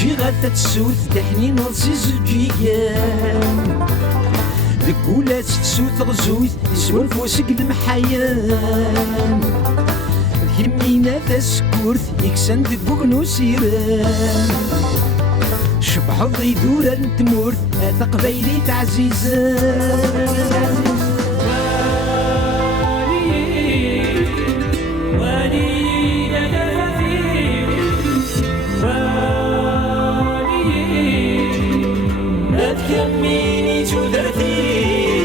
تجي غادا تسوت تحنين راسي زوجيان ذكولات تسوت غزوت يسوى نفوسك المحيان كمينا تسكورت يكسن دبوك نسيران شبحض يدور نتمورت تقبيلي تعزيزان يميني تدرتي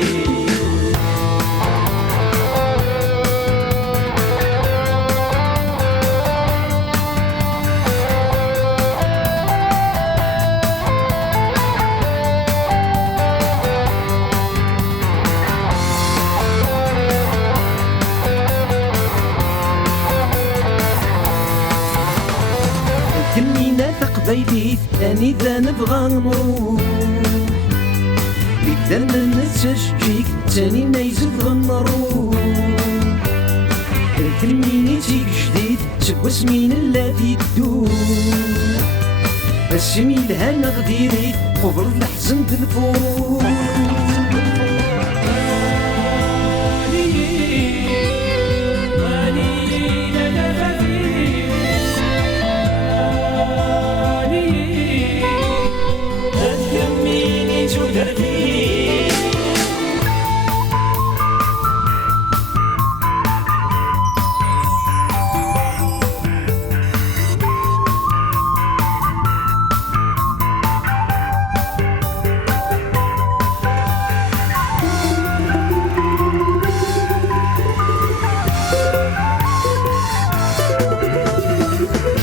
كمينا تقبيلي أني ذا نبغى نروح بدل نتشجيك تاني ما يزبغ نروح كلميني تيك جديد سكوس مين الذي تدور السمي الهنا غديري قبر الحزن بالفور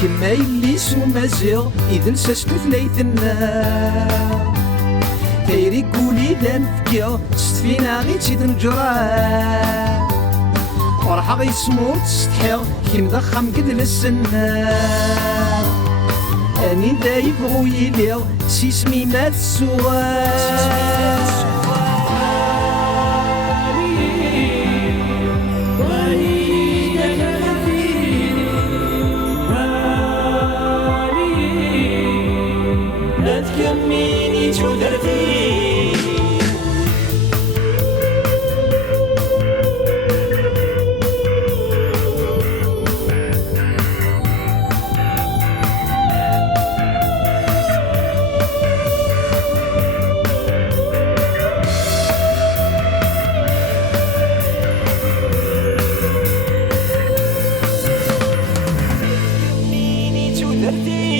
كما يلي سو مازيغ إذن ساستو ثلاثنا تايري قولي لا نفكيا ستفينا غي تيد نجرا ورحا غي سمو تستحيا كي مضخم قد للسنا أني دا يبغو يليغ سيسمي مات السوغا يميني تدرتي يميني تدرتي